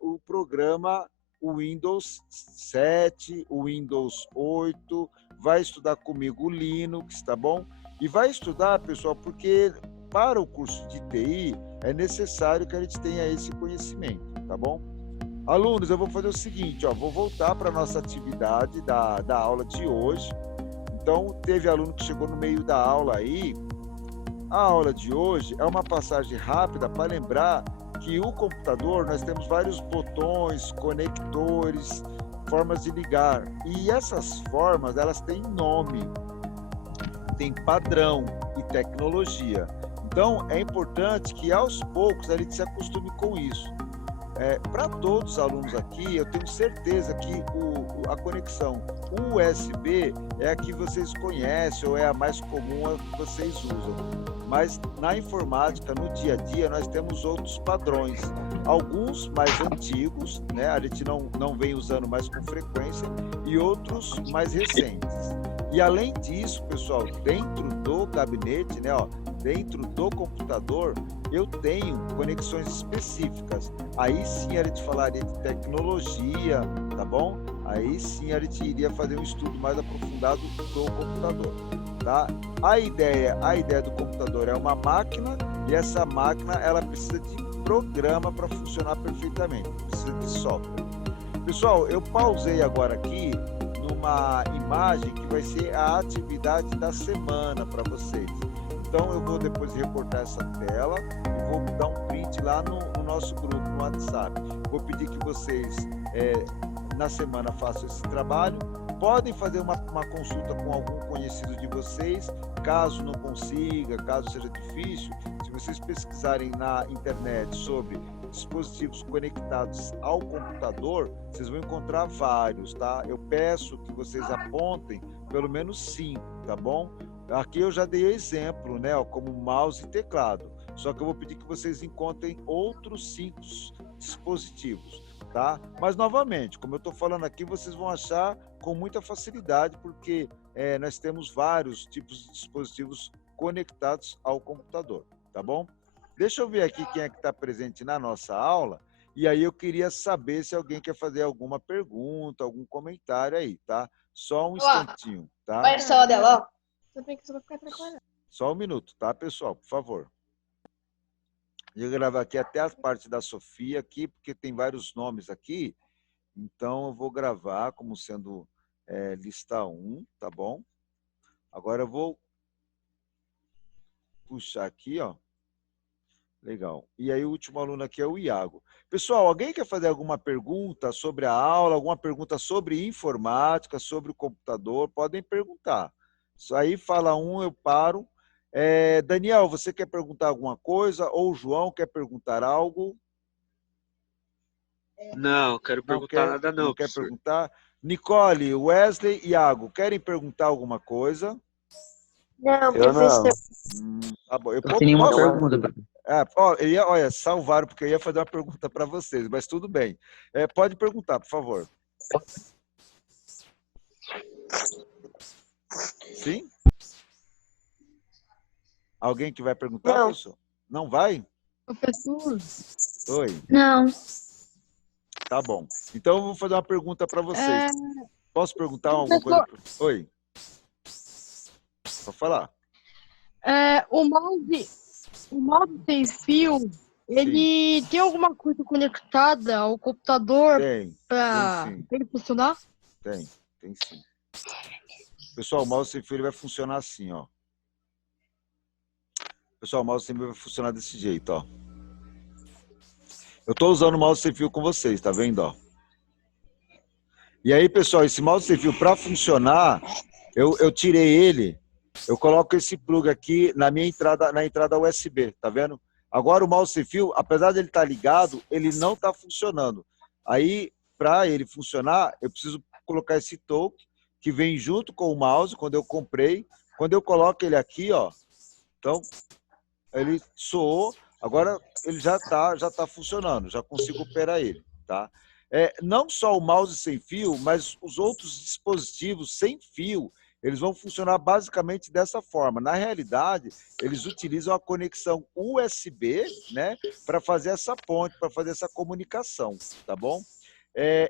o programa o Windows 7, o Windows 8, vai estudar comigo o Linux, tá bom? E vai estudar, pessoal, porque para o curso de TI é necessário que a gente tenha esse conhecimento, tá bom? Alunos, eu vou fazer o seguinte, ó, vou voltar para a nossa atividade da aula de hoje. Então, teve aluno que chegou no meio da aula aí. A aula de hoje é uma passagem rápida para lembrar que o computador, nós temos vários botões, conectores, formas de ligar. E essas formas, elas têm nome, tem padrão e tecnologia. Então, é importante que aos poucos a gente se acostume com isso. Para todos os alunos aqui, eu tenho certeza que a conexão USB é a que vocês conhecem ou é a mais comum a que vocês usam. Mas na informática, no dia a dia, nós temos outros padrões. Alguns mais antigos, né, a gente não vem usando mais com frequência, e outros mais recentes. E além disso, pessoal, dentro do gabinete, né, dentro do computador, eu tenho conexões específicas. Aí sim a gente falaria de tecnologia, tá bom? Aí sim a gente iria fazer um estudo mais aprofundado do computador, tá? A ideia do computador é uma máquina e essa máquina ela precisa de programa para funcionar perfeitamente, precisa de software. Pessoal, eu pausei agora aqui numa imagem que vai ser a atividade da semana para vocês. Então, eu vou depois recortar essa tela e vou dar um print lá no nosso grupo, no WhatsApp. Vou pedir que vocês, na semana, façam esse trabalho. Podem fazer uma consulta com algum conhecido de vocês, caso não consiga, caso seja difícil. Se vocês pesquisarem na internet sobre dispositivos conectados ao computador, vocês vão encontrar vários, tá? Eu peço que vocês apontem pelo menos 5, tá bom? Aqui eu já dei exemplo, né, como mouse e teclado. Só que eu vou pedir que vocês encontrem outros 5 dispositivos, tá? Mas, novamente, como eu estou falando aqui, vocês vão achar com muita facilidade, porque nós temos vários tipos de dispositivos conectados ao computador, tá bom? Deixa eu ver aqui quem é que está presente na nossa aula, e aí eu queria saber se alguém quer fazer alguma pergunta, algum comentário aí, tá? Só um instantinho, tá? Olha só dela, ó. Só um minuto, tá, pessoal? Por favor. Eu vou gravar aqui até a parte da Sofia aqui, porque tem vários nomes aqui. Então, eu vou gravar como sendo lista 1, tá bom? Agora eu vou puxar aqui, ó. Legal. E aí o último aluno aqui é o Iago. Pessoal, alguém quer fazer alguma pergunta sobre a aula, alguma pergunta sobre informática, sobre o computador? Podem perguntar. Isso aí fala um, eu paro. Daniel, você quer perguntar alguma coisa? Ou o João quer perguntar algo? Não, quero perguntar nada não, não quer professor. perguntar? Nicole, Wesley e Iago, querem perguntar alguma coisa? Não, professor. Tá bom. Eu Não tem nenhuma posso... pergunta. olha, salvaram, porque eu ia fazer uma pergunta para vocês, mas tudo bem. Pode perguntar, por favor. Sim? Alguém que vai perguntar, Não. professor? Não vai? Professor? Oi. Não. Tá bom. Então, eu vou fazer uma pergunta para vocês. Posso perguntar alguma coisa? Oi. Pode falar. O mouse sem fio, ele tem alguma coisa conectada ao computador para ele funcionar? Tem sim. Pessoal, o mouse sem fio ele vai funcionar assim, ó. Pessoal, o mouse sem fio vai funcionar desse jeito, ó. Eu estou usando o mouse sem fio com vocês, tá vendo, ó? E aí, pessoal, esse mouse sem fio, para funcionar, eu tirei ele, eu coloco esse plug aqui na entrada USB, tá vendo? Agora o mouse sem fio, apesar de ele estar ligado, ele não está funcionando. Aí, para ele funcionar, eu preciso colocar esse toque que vem junto com o mouse, quando eu comprei. Quando eu coloco ele aqui, ó, então, ele soou, agora ele já tá funcionando, já consigo operar ele, tá? Não só o mouse sem fio, mas os outros dispositivos sem fio, eles vão funcionar basicamente dessa forma. Na realidade, eles utilizam a conexão USB, né, para fazer essa ponte, para fazer essa comunicação, tá bom?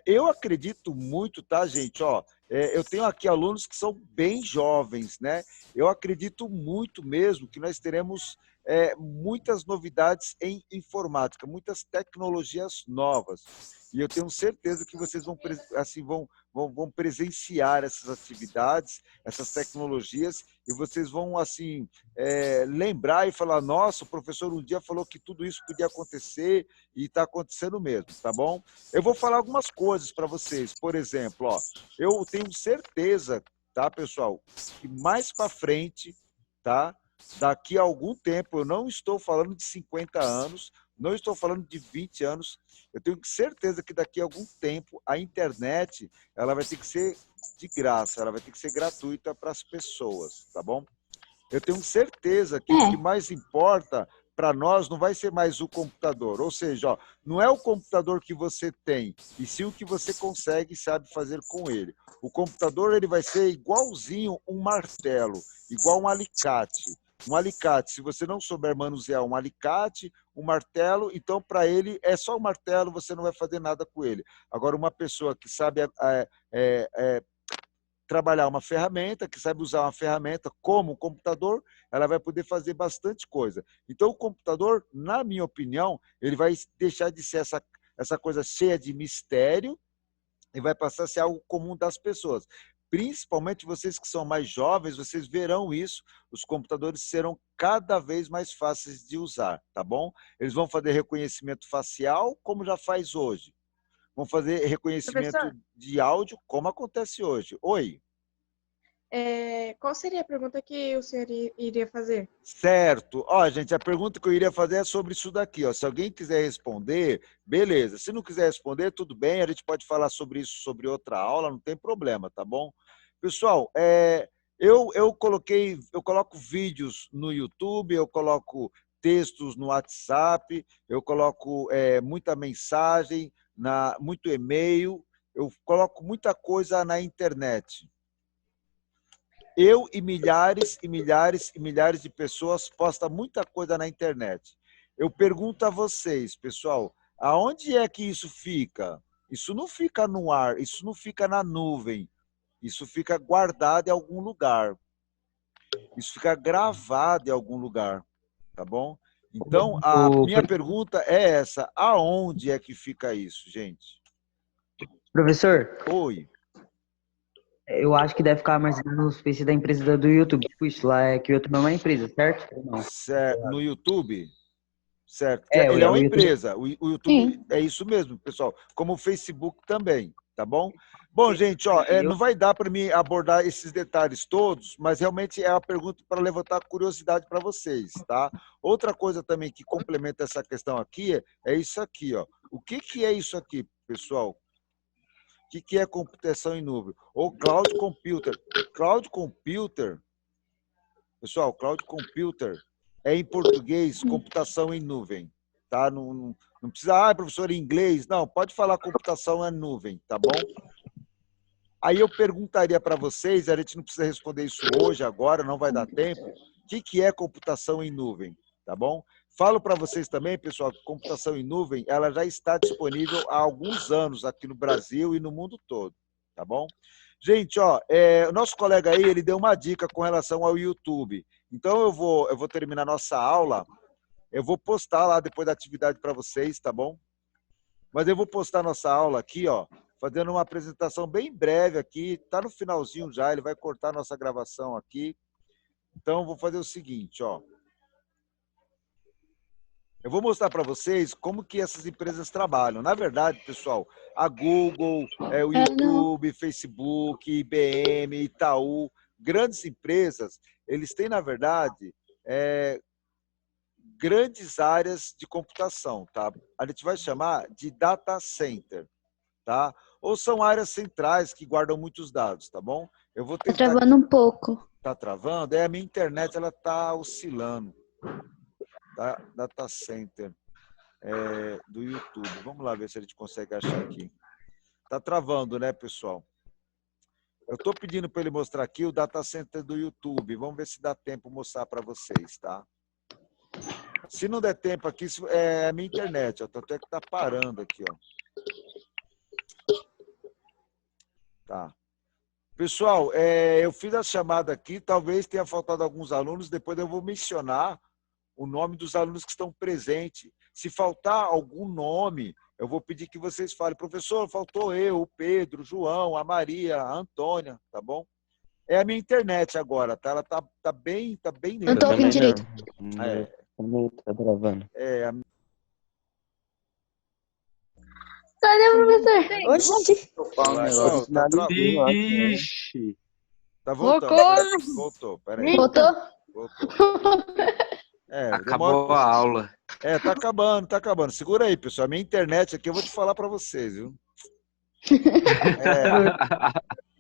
Eu acredito muito, tá, gente? Ó, eu tenho aqui alunos que são bem jovens, né? Eu acredito muito mesmo que nós teremos muitas novidades em informática, muitas tecnologias novas. E eu tenho certeza que vocês vão, assim, vão presenciar essas atividades, essas tecnologias, e vocês vão assim lembrar e falar: nossa, o professor um dia falou que tudo isso podia acontecer e está acontecendo mesmo, tá bom? Eu vou falar algumas coisas para vocês. Por exemplo, ó, eu tenho certeza, tá, pessoal, que mais para frente, tá? Daqui a algum tempo, eu não estou falando de 50 anos, não estou falando de 20 anos, eu tenho certeza que daqui a algum tempo a internet ela vai ter que ser de graça, ela vai ter que ser gratuita para as pessoas, tá bom? Eu tenho certeza que o que mais importa para nós não vai ser mais o computador, ou seja, ó, não é o computador que você tem, e sim o que você consegue e sabe fazer com ele. O computador ele vai ser igualzinho um martelo, igual um alicate. Um alicate, se você não souber manusear um alicate, um martelo, então para ele é só um martelo, você não vai fazer nada com ele. Agora, uma pessoa que sabe trabalhar uma ferramenta, que sabe usar uma ferramenta como um computador, ela vai poder fazer bastante coisa. Então, o computador, na minha opinião, ele vai deixar de ser essa coisa cheia de mistério e vai passar a ser algo comum das pessoas. Principalmente vocês que são mais jovens, vocês verão isso, os computadores serão cada vez mais fáceis de usar, tá bom? Eles vão fazer reconhecimento facial, como já faz hoje. Vão fazer reconhecimento Professor, de áudio, como acontece hoje. Oi. qual seria a pergunta que o senhor iria fazer? Certo. Ó, gente, a pergunta que eu iria fazer é sobre isso daqui. Ó. Se alguém quiser responder, beleza. Se não quiser responder, tudo bem. A gente pode falar sobre isso sobre outra aula, não tem problema, tá bom? Pessoal, eu coloco vídeos no YouTube, eu coloco textos no WhatsApp, eu coloco muita mensagem, muito e-mail, eu coloco muita coisa na internet. Eu e milhares e milhares e milhares de pessoas postam muita coisa na internet. Eu pergunto a vocês, pessoal, aonde é que isso fica? Isso não fica no ar, isso não fica na nuvem, isso fica guardado em algum lugar, isso fica gravado em algum lugar, tá bom? Então, a O minha pergunta é essa: aonde é que fica isso, gente? professor, Oi. eu acho que deve ficar mais no Face da empresa do YouTube. Tipo, isso lá é que o YouTube é uma empresa, certo? Ou não? No YouTube? Certo. Ele é uma O YouTube. empresa. O YouTube é isso mesmo, pessoal. Como o Facebook também, tá bom? Bom, gente, ó, não vai dar para mim abordar esses detalhes todos, mas realmente é uma pergunta para levantar curiosidade para vocês, tá? Outra coisa também que complementa essa questão aqui é isso aqui, ó. O que é isso aqui, pessoal? O que é computação em nuvem? Ou cloud computer. Cloud computer, pessoal, cloud computer é em português computação em nuvem, tá? Não precisa, professor, em inglês. Não, pode falar computação em nuvem, tá bom? Aí eu perguntaria para vocês, a gente não precisa responder isso hoje, agora, não vai dar tempo, o que é computação em nuvem, tá bom? Falo para vocês também, pessoal, que computação em nuvem, ela já está disponível há alguns anos aqui no Brasil e no mundo todo, tá bom? Gente, ó, o nosso colega aí, ele deu uma dica com relação ao YouTube. Então, eu vou terminar nossa aula, eu vou postar lá depois da atividade para vocês, tá bom? Mas eu vou postar nossa aula aqui, ó, fazendo uma apresentação bem breve aqui, tá no finalzinho já, ele vai cortar nossa gravação aqui. Então, eu vou fazer o seguinte, ó. Eu vou mostrar para vocês como que essas empresas trabalham. Na verdade, pessoal, a Google, o YouTube, Facebook, IBM, Itaú, grandes empresas, eles têm, na verdade, grandes áreas de computação, tá? A gente vai chamar de data center, tá? Ou são áreas centrais que guardam muitos dados, tá bom? Eu vou Tá tentar... travando um pouco. Tá travando? A minha internet, ela tá oscilando. Tá? Data center do YouTube. Vamos lá ver se a gente consegue achar aqui. Tá travando, né, pessoal? Eu estou pedindo para ele mostrar aqui o data center do YouTube. Vamos ver se dá tempo de mostrar para vocês, tá? Se não der tempo aqui, é a minha internet, ó. Até que tá parando aqui, ó. Tá. Pessoal, eu fiz a chamada aqui, talvez tenha faltado alguns alunos, depois eu vou mencionar o nome dos alunos que estão presentes. Se faltar algum nome, eu vou pedir que vocês falem, professor, faltou eu, o Pedro, o João, a Maria, a Antônia, tá bom? É a minha internet agora, tá? Ela tá bem Não tô ouvindo direito. Tá gravando. Cadê o professor? Oxi. Ixi. Tá voltando. Loucou. Voltou, peraí. Voltou? Voltou. Acabou a aula. Tá acabando. Segura aí, pessoal. A minha internet aqui eu vou te falar para vocês, viu?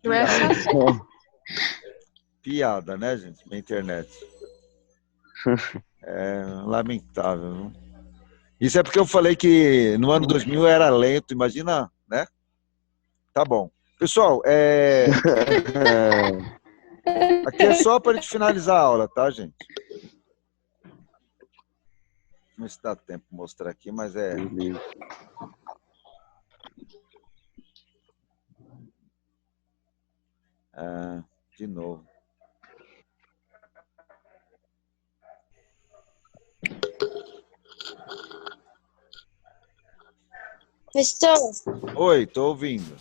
Não é fácil. Piada, né, gente? Minha internet. É lamentável, viu? Isso é porque eu falei que no ano 2000 era lento, imagina, né? Tá bom. Pessoal, aqui é só para a gente finalizar a aula, tá, gente? Não sei se dá tempo de mostrar aqui, mas de novo. Professor, Oi, tô ouvindo.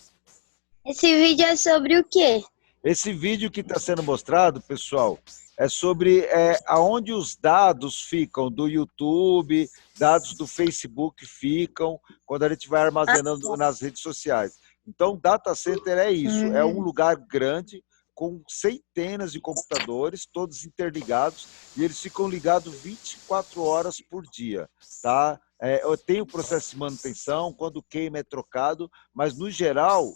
esse vídeo é sobre o quê? Esse vídeo que está sendo mostrado, pessoal, é sobre aonde os dados ficam do YouTube, dados do Facebook ficam, quando a gente vai armazenando nas redes sociais. Então, data center é isso, é um lugar grande com centenas de computadores, todos interligados, e eles ficam ligados 24 horas por dia, tá? Tem o processo de manutenção, quando queima é trocado, mas no geral,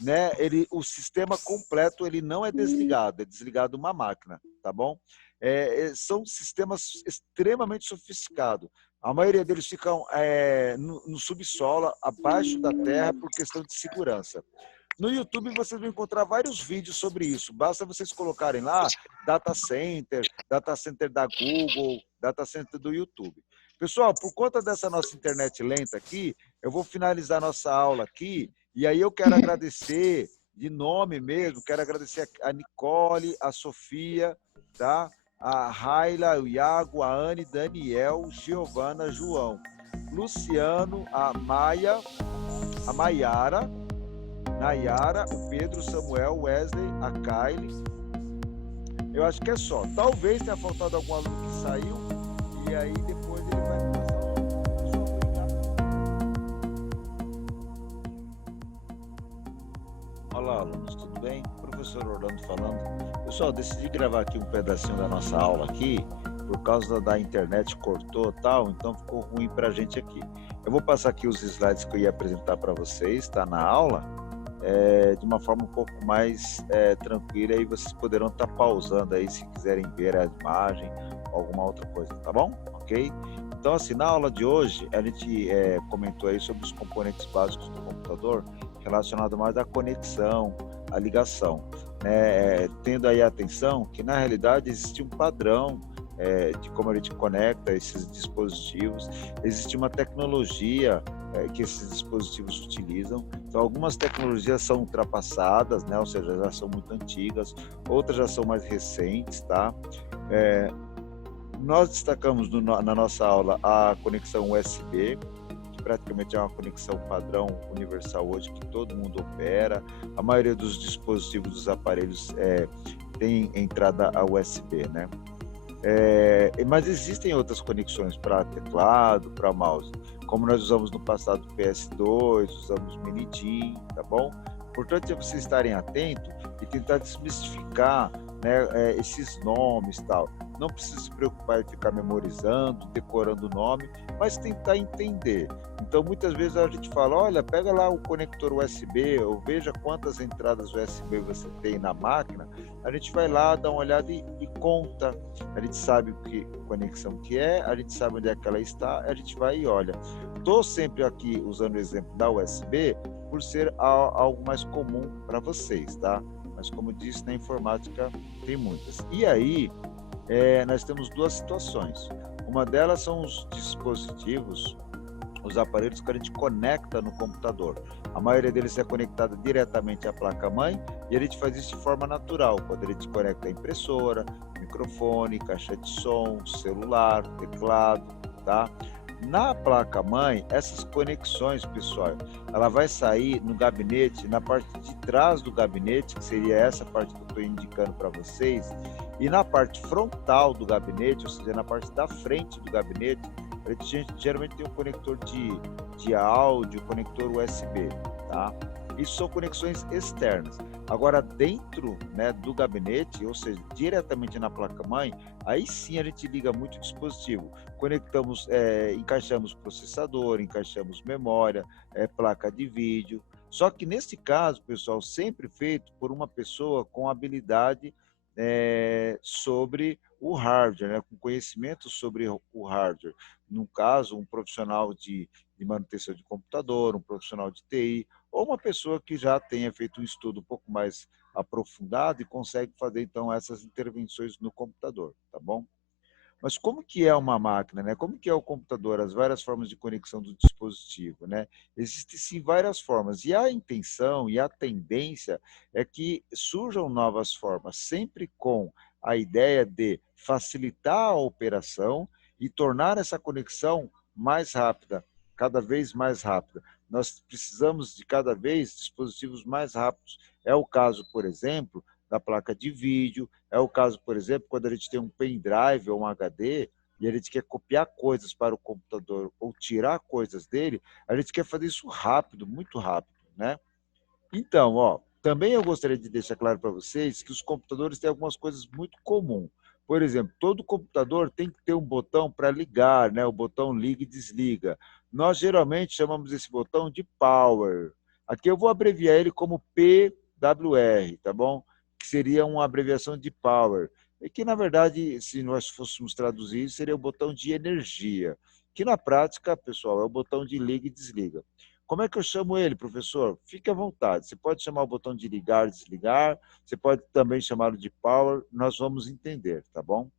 né, o sistema completo ele não é desligado uma máquina, tá bom? São sistemas extremamente sofisticados. A maioria deles ficam no subsolo, abaixo da terra, por questão de segurança. No YouTube vocês vão encontrar vários vídeos sobre isso. Basta vocês colocarem lá data center da Google, data center do YouTube. Pessoal, por conta dessa nossa internet lenta aqui, eu vou finalizar nossa aula aqui. E aí eu quero agradecer, de nome mesmo, quero agradecer a Nicole, a Sofia, tá? A Raila, o Iago, a Anne, Daniel, Giovana, João, Luciano, a Maia, a Maiara, Nayara, o Pedro, Samuel, Wesley, a Kylie. Eu acho que é só. Talvez tenha faltado algum aluno que saiu e aí depois ele vai me passar o nome. Pessoal, obrigado. Olá, alunos, tudo bem? Professor Orlando falando. Pessoal, decidi gravar aqui um pedacinho da nossa aula aqui, por causa da internet cortou e tal, então ficou ruim pra gente aqui. Eu vou passar aqui os slides que eu ia apresentar para vocês, tá na aula, de uma forma um pouco mais tranquila, e vocês poderão estar pausando aí se quiserem ver a imagem ou alguma outra coisa, tá bom? Ok? Então, assim, na aula de hoje, a gente comentou aí sobre os componentes básicos do computador, relacionado mais à conexão, à ligação, né? Tendo aí a atenção que, na realidade, existe um padrão de como a gente conecta esses dispositivos, existe uma tecnologia que esses dispositivos utilizam. Então, algumas tecnologias são ultrapassadas, né? Ou seja, já são muito antigas, outras já são mais recentes, tá? Nós destacamos na nossa aula a conexão USB, que praticamente é uma conexão padrão universal hoje, que todo mundo opera. A maioria dos dispositivos, dos aparelhos, tem entrada a USB, né? Mas existem outras conexões para teclado, para mouse, como nós usamos no passado PS2, usamos Mini-DIN, tá bom? Importante é vocês estarem atentos e tentar desmistificar, né, esses nomes e tal. Não precisa se preocupar em ficar memorizando, decorando o nome, mas tentar entender. Então, muitas vezes a gente fala, olha, pega lá o conector USB, ou veja quantas entradas USB você tem na máquina. A gente vai lá, dá uma olhada e conta. A gente sabe que conexão que é, a gente sabe onde é que ela está, a gente vai e olha. Estou sempre aqui usando o exemplo da USB, por ser algo mais comum para vocês, tá? Mais mas como disse, na informática tem muitas. E aí, nós temos duas situações. Uma delas são os dispositivos, os aparelhos que a gente conecta no computador. A maioria deles é conectada diretamente à placa-mãe e a gente faz isso de forma natural, quando a gente conecta a impressora, microfone, caixa de som, celular, teclado, tá? Na placa-mãe, essas conexões, pessoal, ela vai sair no gabinete, na parte de trás do gabinete, que seria essa parte que eu estou indicando para vocês, e na parte frontal do gabinete, ou seja, na parte da frente do gabinete, a gente geralmente tem um conector de áudio, conector USB, tá? Isso são conexões externas. Agora, dentro, né, do gabinete, ou seja, diretamente na placa-mãe, aí sim a gente liga muito o dispositivo. Conectamos, encaixamos processador, encaixamos memória, placa de vídeo. Só que nesse caso, pessoal, sempre feito por uma pessoa com habilidade sobre o hardware, né, com conhecimento sobre o hardware. No caso, um profissional de manutenção de computador, um profissional de TI, ou uma pessoa que já tenha feito um estudo um pouco mais aprofundado e consegue fazer, então, essas intervenções no computador, tá bom? Mas como que é uma máquina, né? Como que é o computador, as várias formas de conexão do dispositivo, né? Existem sim várias formas e a intenção e a tendência é que surjam novas formas, sempre com a ideia de facilitar a operação e tornar essa conexão mais rápida, cada vez mais rápida. Nós precisamos de cada vez dispositivos mais rápidos. É o caso, por exemplo, da placa de vídeo, é o caso, por exemplo, quando a gente tem um pendrive ou um HD e a gente quer copiar coisas para o computador ou tirar coisas dele, a gente quer fazer isso rápido, muito rápido, né? Então, ó, também eu gostaria de deixar claro para vocês que os computadores têm algumas coisas muito comuns. Por exemplo, todo computador tem que ter um botão para ligar, né? O botão liga e desliga. Nós geralmente chamamos esse botão de power. Aqui eu vou abreviar ele como PWR, tá bom? Que seria uma abreviação de power. E que, na verdade, se nós fôssemos traduzir, seria o botão de energia. Que na prática, pessoal, é o botão de liga e desliga. Como é que eu chamo ele, professor? Fique à vontade. Você pode chamar o botão de ligar, desligar. Você pode também chamá-lo de power. Nós vamos entender, tá bom?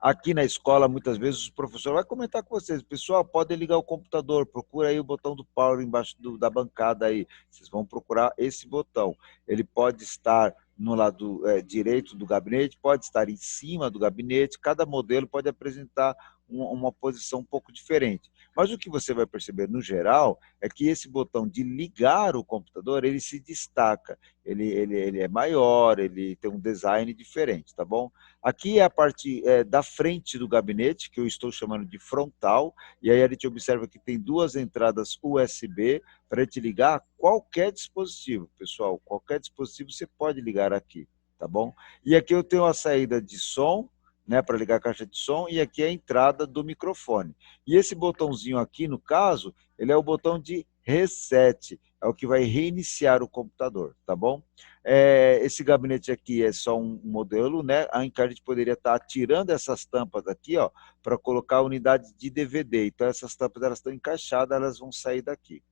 Aqui na escola, muitas vezes, o professor vai comentar com vocês. Pessoal, podem ligar o computador. Procura aí o botão do power embaixo da bancada aí. Vocês vão procurar esse botão. Ele pode estar no lado direito do gabinete, pode estar em cima do gabinete. Cada modelo pode apresentar uma posição um pouco diferente. Mas o que você vai perceber, no geral, é que esse botão de ligar o computador, ele se destaca. Ele é maior, ele tem um design diferente, tá bom? Aqui é a parte da frente do gabinete, que eu estou chamando de frontal, e aí a gente observa que tem duas entradas USB para a gente ligar qualquer dispositivo, pessoal. Qualquer dispositivo você pode ligar aqui, tá bom? E aqui eu tenho a saída de som, né, para ligar a caixa de som, e aqui é a entrada do microfone. E esse botãozinho aqui, no caso, ele é o botão de reset, é o que vai reiniciar o computador, tá bom? Esse gabinete aqui é só um modelo, né? A gente poderia estar tirando essas tampas aqui, ó, para colocar a unidade de DVD. Então, essas tampas elas estão encaixadas, elas vão sair daqui.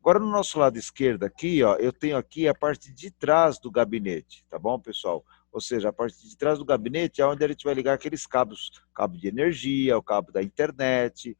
Agora, no nosso lado esquerdo aqui, ó, eu tenho aqui a parte de trás do gabinete, tá bom, pessoal? Ou seja, a parte de trás do gabinete é onde a gente vai ligar aqueles cabos, cabo de energia, o cabo da internet,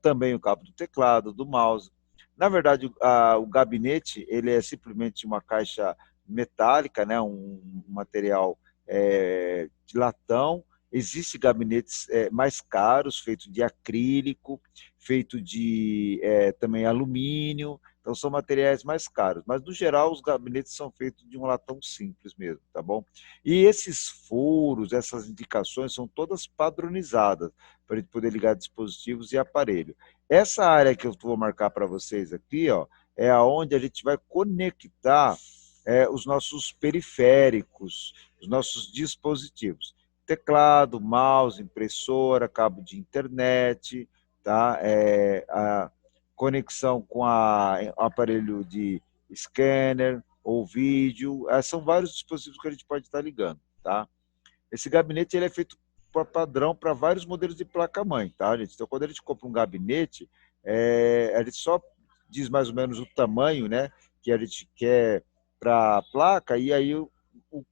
também o cabo do teclado, do mouse. Na verdade, o gabinete ele é simplesmente uma caixa metálica, né, um material de latão. Existem gabinetes mais caros, feitos de acrílico, feito de também alumínio, então são materiais mais caros, mas no geral os gabinetes são feitos de um latão simples mesmo, tá bom? E esses furos, essas indicações são todas padronizadas para a gente poder ligar dispositivos e aparelho. Essa área que eu vou marcar para vocês aqui, ó, é aonde a gente vai conectar os nossos periféricos, os nossos dispositivos. Teclado, mouse, impressora, cabo de internet, tá? A conexão com o aparelho de scanner ou vídeo, são vários dispositivos que a gente pode estar ligando, tá? Esse gabinete ele é feito por padrão para vários modelos de placa-mãe, tá, gente? Então, quando a gente compra um gabinete, a gente só diz mais ou menos o tamanho, né, que a gente quer para a placa, e aí o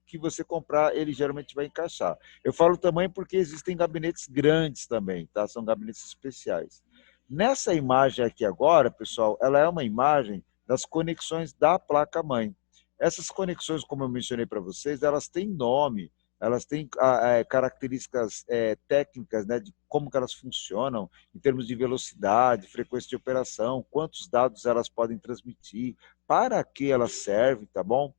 que você comprar, ele geralmente vai encaixar. Eu falo tamanho porque existem gabinetes grandes também, tá? São gabinetes especiais. Nessa imagem aqui agora, pessoal, ela é uma imagem das conexões da placa-mãe. Essas conexões, como eu mencionei para vocês, elas têm nome, elas têm características técnicas, né, de como que elas funcionam, em termos de velocidade, frequência de operação, quantos dados elas podem transmitir, para que elas servem, tá bom?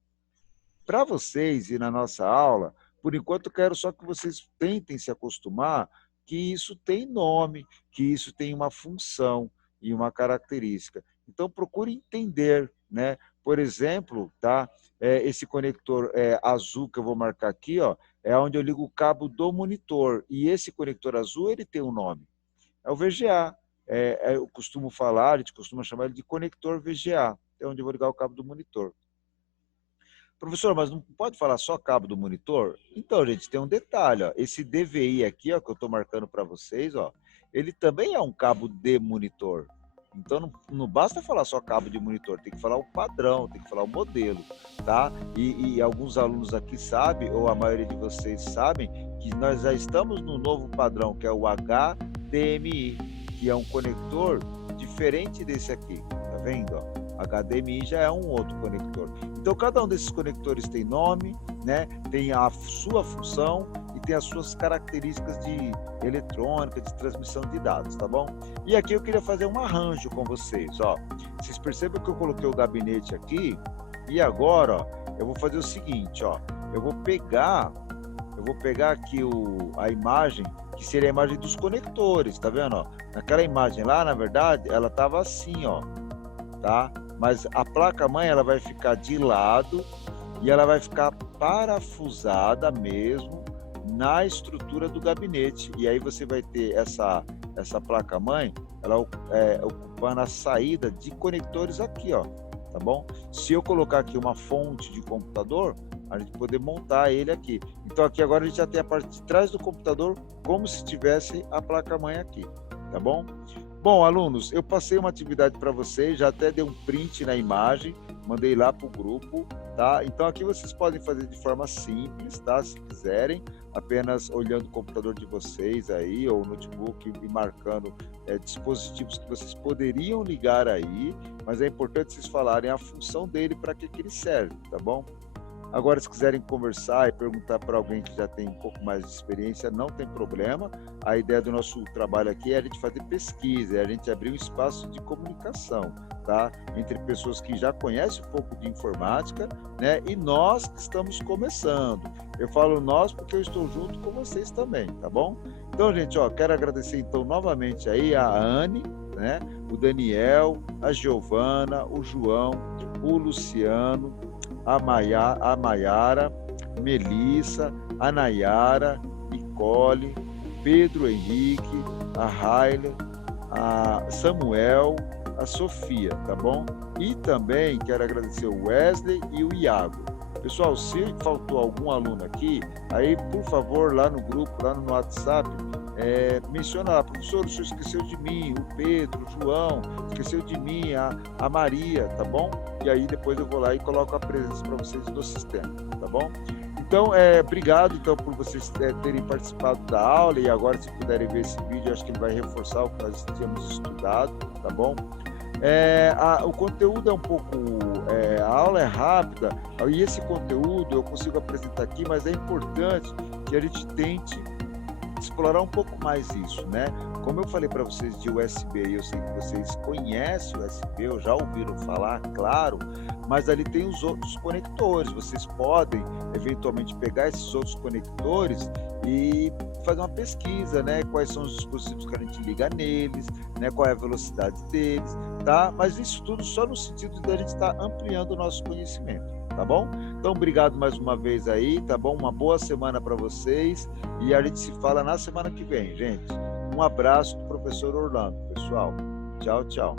Para vocês e na nossa aula, por enquanto eu quero só que vocês tentem se acostumar que isso tem nome, que isso tem uma função e uma característica. Então procure entender, né? Por exemplo, tá? Esse conector azul que eu vou marcar aqui, ó, é onde eu ligo o cabo do monitor. E esse conector azul, ele tem um nome. É o VGA. Eu costumo falar, a gente costuma chamar ele de conector VGA. É onde eu vou ligar o cabo do monitor. Professor, mas não pode falar só cabo do monitor? Então, gente, tem um detalhe. Ó. Esse DVI aqui, ó, que eu estou marcando para vocês, ó, ele também é um cabo de monitor. Então, não basta falar só cabo de monitor, tem que falar o padrão, tem que falar o modelo, tá? E alguns alunos aqui sabem, ou a maioria de vocês sabem, que nós já estamos no novo padrão, que é o HDMI, que é um conector diferente desse aqui, tá vendo? Ó? HDMI já é um outro conector. Então, cada um desses conectores tem nome, né? Tem a sua função e tem as suas características de eletrônica, de transmissão de dados, tá bom? E aqui eu queria fazer um arranjo com vocês, ó. Vocês percebem que eu coloquei o gabinete aqui e agora, ó, eu vou fazer o seguinte, ó. Eu vou pegar aqui a imagem, que seria a imagem dos conectores, tá vendo, ó? Naquela imagem lá, na verdade, ela tava assim, ó, tá? Mas a placa-mãe, ela vai ficar de lado e ela vai ficar parafusada mesmo na estrutura do gabinete. E aí você vai ter essa placa-mãe, ela ocupando a saída de conectores aqui, ó, tá bom? Se eu colocar aqui uma fonte de computador, a gente poder montar ele aqui. Então aqui agora a gente já tem a parte de trás do computador como se tivesse a placa-mãe aqui, tá bom? Bom, alunos, eu passei uma atividade para vocês, já até dei um print na imagem, mandei lá para o grupo, tá? Então aqui vocês podem fazer de forma simples, tá? Se quiserem, apenas olhando o computador de vocês aí, ou o notebook, e marcando dispositivos que vocês poderiam ligar aí, mas é importante vocês falarem a função dele, para que ele serve, tá bom? Agora, se quiserem conversar e perguntar para alguém que já tem um pouco mais de experiência, não tem problema. A ideia do nosso trabalho aqui é a gente fazer pesquisa, é a gente abrir um espaço de comunicação, tá? Entre pessoas que já conhecem um pouco de informática, né? E nós que estamos começando. Eu falo nós porque eu estou junto com vocês também, tá bom? Então, gente, ó, quero agradecer então novamente aí a Anne, né? O Daniel, a Giovana, o João, o Luciano, a Maiara, Melissa, a Nayara, Nicole, Pedro Henrique, a Raile, a Samuel, a Sofia, tá bom? E também quero agradecer o Wesley e o Iago. Pessoal, se faltou algum aluno aqui, aí por favor lá no grupo, lá no WhatsApp, menciona lá, professor, o senhor esqueceu de mim, o Pedro, o João, esqueceu de mim, a Maria, tá bom? E aí depois eu vou lá e coloco a presença para vocês no sistema, tá bom? Então, obrigado então por vocês terem participado da aula, e agora se puderem ver esse vídeo, acho que ele vai reforçar o que nós tínhamos estudado, tá bom? O conteúdo é um pouco, a aula é rápida, e esse conteúdo eu consigo apresentar aqui, mas é importante que a gente tente explorar um pouco mais isso, né? Como eu falei para vocês de USB, eu sei que vocês conhecem o USB, ou já ouviram falar, claro, mas ali tem os outros conectores. Vocês podem, eventualmente, pegar esses outros conectores e fazer uma pesquisa, né? Quais são os dispositivos que a gente liga neles, né? Qual é a velocidade deles, tá? Mas isso tudo só no sentido de a gente estar ampliando o nosso conhecimento. Tá bom? Então, obrigado mais uma vez aí, tá bom? Uma boa semana para vocês e a gente se fala na semana que vem, gente. Um abraço do professor Orlando, pessoal. Tchau, tchau.